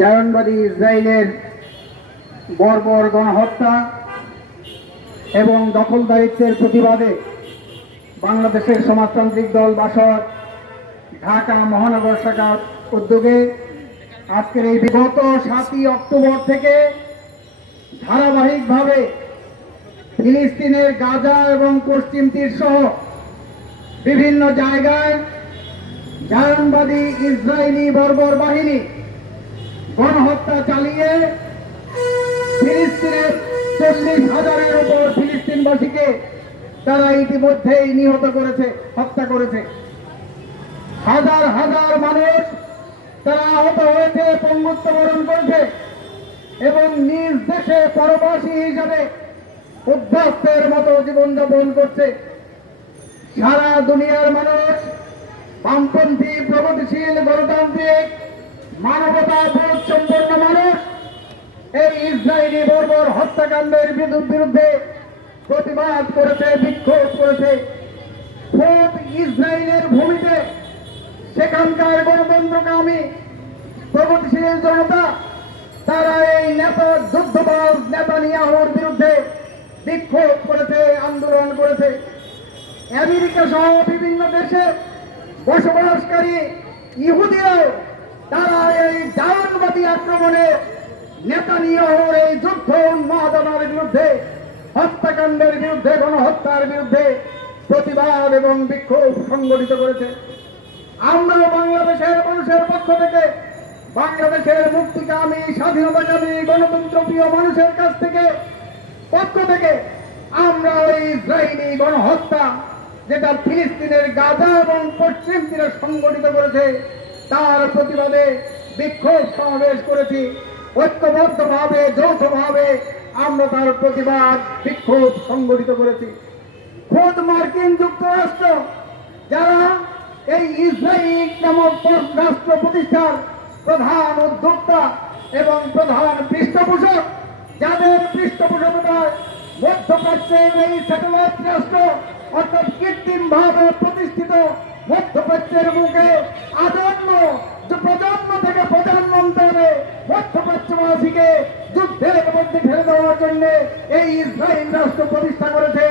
জায়নবাদী ইসরায়েলের বর্বর গণহত্যা এবং দখলদারিত্বের প্রতিবাদে বাংলাদেশের সমাজতান্ত্রিক দল বাসদ ঢাকা মহানগর শাখার উদ্যোগে আজকের এই বিগত 7ই অক্টোবর থেকে ধারাবাহিকভাবে ফিলিস্তিনের গাজা এবং পশ্চিম তীর সহ বিভিন্ন জায়গায় জায়নবাদী ইসরায়েলি বর্বর বাহিনী গণহত্যা চালিয়ে ফিলিস্তিনের 40,000-এর উপর ফিলিস্তিনবাসীকে তারা ইতিমধ্যেই নিহত করেছে, হত্যা করেছে। হাজার হাজার মানুষ তারা আহত হয়েছে, পঙ্গুত্ব বরণ করেছে এবং নিজ দেশে পরবাসী হিসাবে উদ্বাস্তের মতো জীবনযাপন করছে। সারা দুনিয়ার মানুষ, বামপন্থী, প্রগতিশীল, গণতান্ত্রিক, মানবতাবোধ সম্পন্ন মানুষ এই ইসরায়েলি বর্বর হত্যাকাণ্ডের বিরুদ্ধে প্রতিবাদ করেছে, বিক্ষোভ করেছে। খুব ইসরায়েলের ভূমিতে সেখানকার গণতন্ত্রকামী প্রগতিশীল জনতা তারা এই নেতা যুদ্ধবাজ নেতানিয়াহুর বিরুদ্ধে বিক্ষোভ করেছে, আন্দোলন করেছে। আমেরিকা সহ বিভিন্ন দেশে বসবাসকারী ইহুদিরাও তারা এই জায়নবাদী আক্রমণে নেতানিয়াহুর এই যুদ্ধ উন্মাদনার বিরুদ্ধে, হত্যাকাণ্ডের বিরুদ্ধে, গণহত্যার বিরুদ্ধে প্রতিবাদ এবং বিক্ষোভ সংগঠিত করেছে। আমরা বাংলাদেশের মানুষের পক্ষ থেকে, বাংলাদেশের মুক্তিকামী, স্বাধীনতাকামী, গণতন্ত্রপ্রিয় মানুষের কাছ থেকে পক্ষ থেকে আমরা ওই ইসরায়েলি গণহত্যা যেটা ফিলিস্তিনের গাজা এবং পশ্চিম তীরে সংগঠিত করেছে তার প্রতিবাদে বিক্ষোভ সমাবেশ করেছি। ঐক্যবদ্ধভাবে, যৌথভাবে আমরা তার প্রতিবাদ বিক্ষোভ সংগঠিত করেছি। খোদ মার্কিন যুক্তরাষ্ট্র যারা এই ইসরায়েল নামক রাষ্ট্র প্রতিষ্ঠার প্রধান উদ্যোক্তা এবং প্রধান পৃষ্ঠপোষক, যাদের পৃষ্ঠপোষকতায় মধ্যপ্রাচ্যের এই স্যাটেলাইট রাষ্ট্র অর্থাৎ কৃত্রিমভাবে প্রতিষ্ঠিত মধ্যপ্রাচ্যের মুখে আজন্ম প্রজন্ম থেকে প্রজন্মান্তরে মধ্যপ্রাচ্যবাসীকে যুদ্ধের মধ্যে ঠেলে দেওয়ার জন্য এই ইসরায়েল রাষ্ট্র প্রতিষ্ঠা করেছে।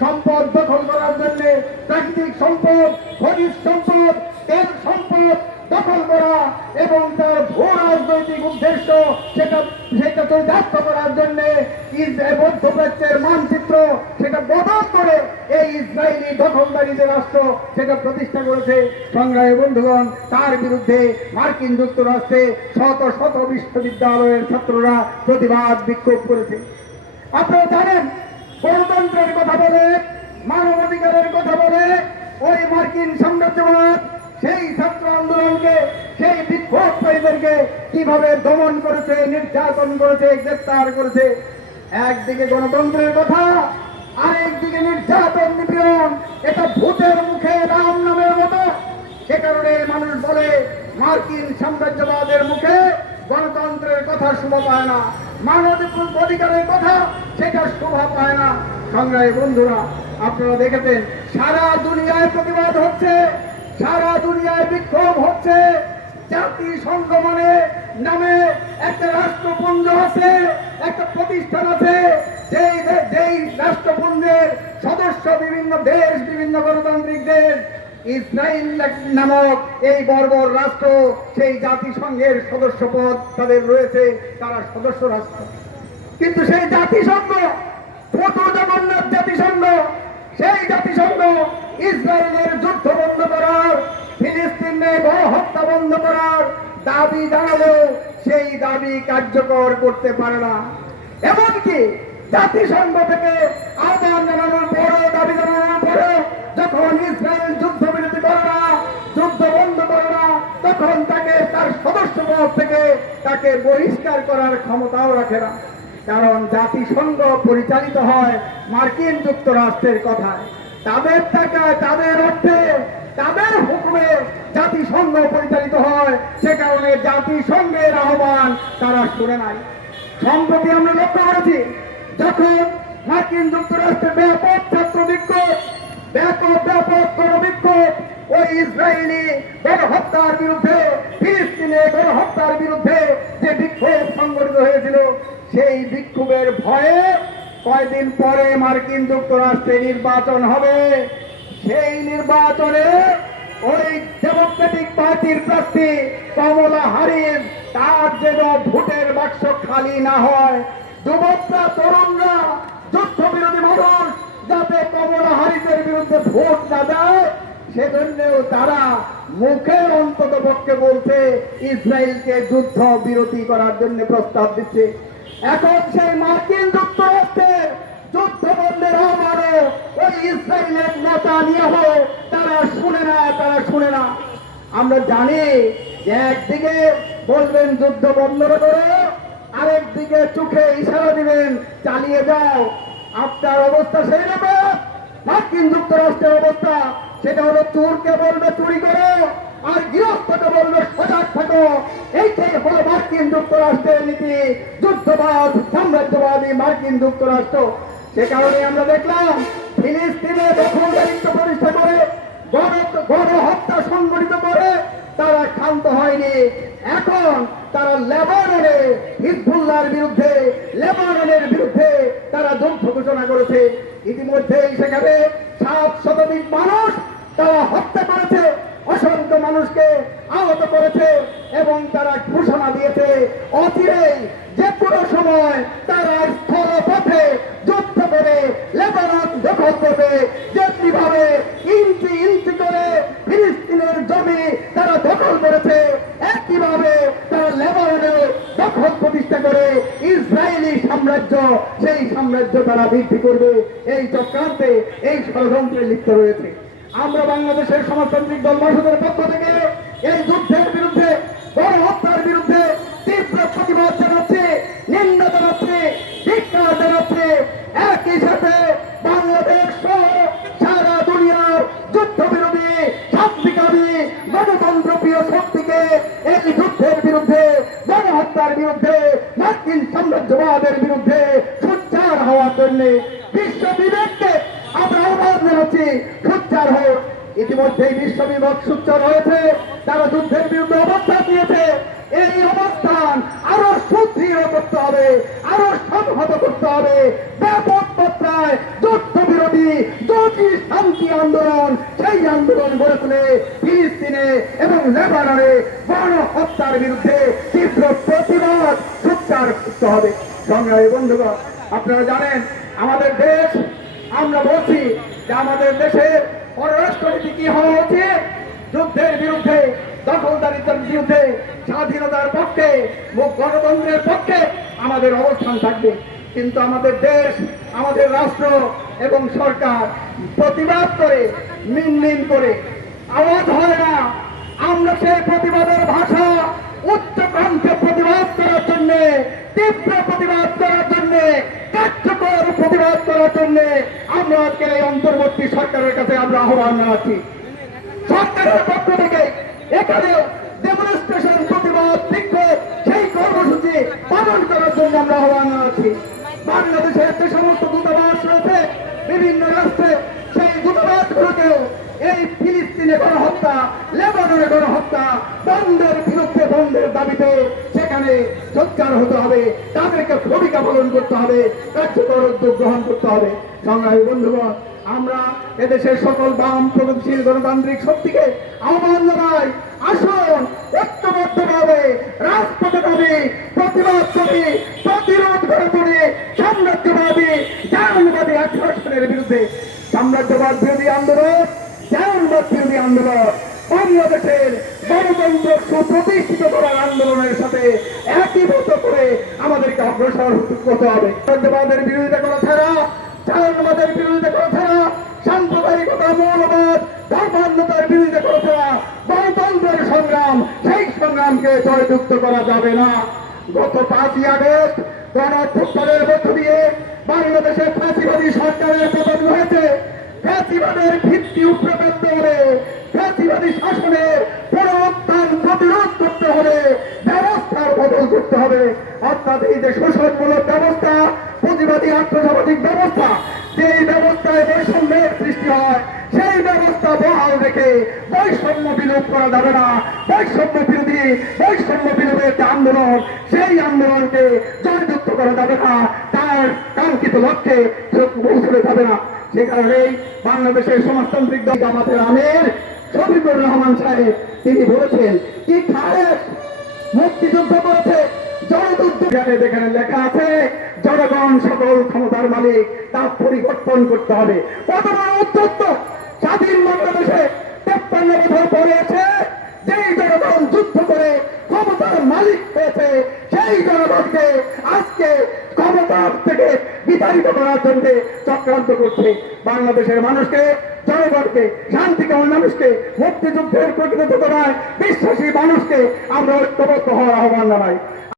সম্পদ দখল করার জন্য, প্রাকৃতিক সম্পদ, খনিজ সম্পদ, তেল সম্পদ দখল করা এবং তার ভূ রাজনৈতিক উদ্দেশ্য সেটা চরিতার্থ করার জন্য মধ্যপ্রাচ্যের মানচিত্র সেটা বদল করে এই ইসরায়েলি দখলদারি যে রাষ্ট্র সেটা প্রতিষ্ঠা করেছে। সংগ্রামী বন্ধুগণ, তার বিরুদ্ধে মার্কিন যুক্তরাষ্ট্রে শত শত বিশ্ববিদ্যালয়ের ছাত্ররা প্রতিবাদ বিক্ষোভ করেছে। আপনারা জানেন, গণতন্ত্রের কথা বলে, মানবাধিকারের কথা বলে ওই মার্কিন সাম্রাজ্যবাদ সেই ছাত্র আন্দোলনকে, সেই বিক্ষোভকারীদেরকে কিভাবে দমন করেছে, নির্যাতন করেছে, গ্রেফতার করেছে। একদিকে গণতন্ত্রের কথা, আরেকদিকে নির্যাতন, নিপীড়ন। এটা ভূতের মুখে রাম নামের মতো। সে কারণে মানুষ বলে মার্কিন সাম্রাজ্যবাদের মুখে গণতন্ত্রের কথা শোভা পায় না, মানব অধিকারের কথা সেটা শোভা পায় না। সংগ্রামী বন্ধুরা, আপনারা দেখেছেন সারা দুনিয়ায় প্রতিবাদ হচ্ছে, সারা দুনিয়ায় বিক্ষোভ হচ্ছে। জাতিসংঘ নামে একটা রাষ্ট্রপুঞ্জ আছে, একটা প্রতিষ্ঠান আছে, যেই রাষ্ট্রপুঞ্জের সদস্য বিভিন্ন দেশ, বিভিন্ন গণতান্ত্রিক দেশ। ইসরায়েল নামক এই বর্বর রাষ্ট্র সেই জাতিসংঘের সদস্যপদ তাদের রয়েছে, তারা সদস্য রাষ্ট্র। কিন্তু সেই জাতিসংঘ, প্রথম জগন্নাথ জাতিসংঘ, সেই জাতিসংঘ ইসরায়েলের যুদ্ধ বন্ধ করার, ফিলিস্তিনে গণহত্যা বন্ধ করার দাবি জানালেও সেই দাবি কার্যকর করতে পারে না। এমনকি জাতিসংঘ থেকে আহ্বান জানানোর পরও, দাবি জানানোর পরও যখন ইসরায়েল যুদ্ধবিরতি করে না, যুদ্ধ বন্ধ করে না, তখন তাকে তার সদস্যপদ থেকে তাকে বহিষ্কার করার ক্ষমতাও রাখে না। কারণ জাতিসংঘ পরিচালিত হয় মার্কিন যুক্তরাষ্ট্রের কথায়, তাদের টাকায়, তাদের অর্থে, তাদের হুকুমে জাতিসংঘ পরিচালিত হয়। সে কারণে জাতিসংঘের আহ্বান তারা শুনে নাই। সম্প্রতি আমরা লক্ষ্য করেছি, যখন মার্কিন যুক্তরাষ্ট্রের ব্যাপক ছাত্র বিক্ষোভ, ব্যাপক গণবিক্ষোভ ওই ইসরায়েলি গণহত্যার বিরুদ্ধে, ফিলিস্তিনে গণহত্যার বিরুদ্ধে যে সেই বিক্ষোভের ভয়ে কয়দিন পরে মার্কিন যুক্তরাষ্ট্রে নির্বাচন হবে। সেই নির্বাচনে ওই ডেমোক্রেটিক পার্টির প্রার্থী কমলা হ্যারিস তার যেন ভোটের বাক্স খালি না হয়, যুবকরা তরুণরা যুদ্ধবিরোধী মানুষ যাতে কমলা হ্যারিসের বিরুদ্ধে ভোট না দেয়, সেজন্যও তারা মুখে অন্তত পক্ষে বলছে ইসরায়েলকে যুদ্ধ বিরতি করার জন্য প্রস্তাব দিচ্ছে। এখন সেই মার্কিন যুক্তরাষ্ট্রের যুদ্ধ বন্ধের আহ্বানে ওই ইসরায়েলের নেতা নিয়ে তারা শুনে না। আমরা জানি যে একদিকে বলবেন যুদ্ধ বন্ধ করো, আরেকদিকে চোখে ইশারা দিবেন চালিয়ে যাও। আপনার অবস্থা সেই রকম, মার্কিন যুক্তরাষ্ট্রের অবস্থা সেটা হলো চোরকে বলবে চুরি করো, আর গৃহস্থকে বলবে সজাগ থাকো। এইটাই হলো মার্কিন যুক্তরাষ্ট্রের নীতি, যুদ্ধবাদ সাম্রাজ্যবাদী মার্কিন যুক্তরাষ্ট্র। সে কারণে আমরা দেখলাম ফিলিস্তিনে দখলদারিত্ব প্রতিষ্ঠা করে গণহত্যা সংগঠিত করে তারা ক্ষান্ত হয়নি। এখন তারা হিজবুল্লাহর বিরুদ্ধে লেবাননের বিরুদ্ধে তারা যুদ্ধ ঘোষণা করেছে। ইতিমধ্যেই সেখানে 7 শতাধিক মানুষ তারা হত্যা করেছে, অসংখ্য মানুষকে আহত করেছে এবং তারা ঘোষণা দিয়েছে অচিরেই যে কোনো সময় তারা স্থলপথে যুদ্ধ করে লেবানন দখল করবে। যেমনিভাবে ইঞ্চি ইঞ্চি করে ফিলিস্তিনের জমি তারা দখল করেছে, একইভাবে তারা লেবাননে দখল প্রতিষ্ঠা করে ইসরায়েলি সাম্রাজ্য, সেই সাম্রাজ্য তারা বৃদ্ধি করবে। এই চক্রান্তে এই ষড়যন্ত্রে লিপ্ত রয়েছে। আমরা বাংলাদেশের সমাজতান্ত্রিক দল বাসদের পক্ষ থেকে এই যুদ্ধের বিরুদ্ধে, গণহত্যার বিরুদ্ধে তীব্র প্রতিবাদ জানাচ্ছে, নিন্দা জানাচ্ছে, ধিক্কার জানাচ্ছে। একই সাথে বাংলাদেশ সহ সারা দুনিয়ার যুদ্ধ বিরোধী, শান্তিকামী, গণতন্ত্র প্রিয় শক্তিকে এই যুদ্ধের বিরুদ্ধে, গণহত্যার বিরুদ্ধে, মার্কিন সাম্রাজ্যবাদের বিরুদ্ধে সোচ্চার হওয়ার জন্য বিশ্ব বিবেককে আমরা আহ্বান জানাচ্ছি, সোচ্চার হোক। ইতিমধ্যেই বিশ্ব বিবেক সোচ্চার হয়েছে, তারা যুদ্ধের বিরুদ্ধে অবস্থান নিয়েছে। এই অবস্থান আরো সুদৃঢ় করতে হবে, আরো সংহত করতে হবে। ব্যাপক মাত্রায় যুদ্ধ বিরোধী যদি শান্তি আন্দোলন, সেই আন্দোলন গড়ে তুলে ফিলিস্তিনে এবং লেবাননে গণহত্যার বিরুদ্ধে তীব্র প্রতিবাদ সোচ্চার করতে হবে। সংগ্রামী বন্ধুগণ, আপনারা জানেন আমাদের দেশ, আমরা বলছি যে আমাদের দেশের পররাষ্ট্রনীতি কি হওয়া উচিত? যুদ্ধের বিরুদ্ধে, দখলদারিত্বের বিরুদ্ধে, স্বাধীনতার পক্ষে, গণতন্ত্রের পক্ষে আমাদের অবস্থান থাকবে। কিন্তু আমাদের দেশ, আমাদের রাষ্ট্র এবং সরকার প্রতিবাদ করে, মিনমিন করে, আওয়াজ হয় না। আমরা সেই প্রতিবাদের ভাষা উচ্চ কণ্ঠে প্রতিবাদ করার জন্য, তীব্র প্রতিবাদ করার জন্য, কার্যকর প্রতিবাদ করার জন্য আমরা আজকের এই অন্তর্বর্তী সরকারের কাছে আমরা আহ্বান জানাচ্ছি। সরকারের পক্ষ থেকে এখানে ডেমনস্ট্রেশন, প্রতিবাদ, বিক্ষোভ, সেই কর্মসূচি পালন করার জন্য আমরা আহ্বান জানাচ্ছি। বাংলাদেশের যে সমস্ত দূতাবাস রয়েছে বিভিন্ন রাষ্ট্রে, সেই দূতাবাসগুলোকেও এই ফিলিস্তিনে গণহত্যা, লেবাননে গণহত্যা বন্ধের বিরুদ্ধে, বন্ধের দাবিতে সেখানে সোচ্চার হতে হবে, তাদেরকে ভূমিকা পালন করতে হবে, কার্যকর উদ্যোগ গ্রহণ করতে হবে। সংগ্রামী বন্ধুগণ, আমরা এদেশের সকল বাম প্রগতিশীল গণতান্ত্রিক শক্তিকে আহ্বান জানাই, আসুন ঐক্যবদ্ধভাবে রাজপথে নামে প্রতিবাদ করি, প্রতিরোধ করে তুলি সাম্রাজ্যবাদী, জাতীয়তাবাদী আগ্রাসনের বিরুদ্ধে। সাম্রাজ্যবাদ বিরোধী আন্দোলন, জাতীয়তাবাদ বিরোধী আন্দোলন, বাংলাদেশের গণতন্ত্র সুপ্রতিষ্ঠিত করার আন্দোলনের সাথে একীভূত করে আমাদেরকে অগ্রসর হতে হবে। সাম্রাজ্যবাদের বিরোধিতা করা ছাড়া, জাতীয়তাবাদের বিরোধিতা করা ছাড়া, সাম্প্রদায়িকতা, মৌলবাদ, ধর্মান্ধতার বিরোধিতা করা ছাড়া গণতন্ত্রের সংগ্রাম, সেই সংগ্রামকে জয়যুক্ত করা যাবে না। গত 5ই আগস্ট গণঅভ্যুত্থানের মধ্য দিয়ে বাংলাদেশের ফ্যাসিবাদী সরকারের পতন হয়েছে। ফ্যাসিবাদের ভিত্তি উপড়ে ফেলতে হবে, ফ্যাসিবাদী শাসনের পুনরুত্থান প্রতিরোধ করতে হবে, ব্যবস্থার বদল করতে হবে। অর্থাৎ এই যে শোষণমূলক ব্যবস্থা, পুঁজিবাদী আর্থসামাজিক ব্যবস্থা, যেই ব্যবস্থায় বৈষম্যের সৃষ্টি হয়, সেই ব্যবস্থা বহাল রেখে বৈষম্য বিলোপ করা যাবে না। বৈষম্য বিরোধী, বৈষম্য বিলোপের যে আন্দোলন, সেই আন্দোলনকে জয়যুক্ত করা যাবে না, তার কাঙ্ক্ষিত লক্ষ্যে পৌঁছতে যাবে না। সে কারণেই বাংলাদেশের সমাজতান্ত্রিক দল জামাতের আমির শফিকুর রহমান সাহেব তিনি বলেছেন কি খালেদ মুক্তিযুদ্ধ করেছে, জনযুদ্ধ। যেখানে লেখা আছে জনগণ সকল ক্ষমতার মালিক, তা পরিবর্তন করতে হবে। কত বড় উদ্যোক্ত স্বাধীন বাংলাদেশে 53 বছর পরে আছে, যেই জনগণ যুদ্ধ করে ক্ষমতার মালিক হয়েছে, সেই জনগণকে আজকে ক্ষমতার থেকে বিতাড়িত করার জন্য চক্রান্ত করছে। বাংলাদেশের মানুষকে, জনগণকে, শান্তিকামী মানুষকে, মুক্তিযুদ্ধের প্রকৃত চেতনায় বিশ্বাসী মানুষকে আমরা ঐক্যবদ্ধ হওয়ার আহ্বান জানাই।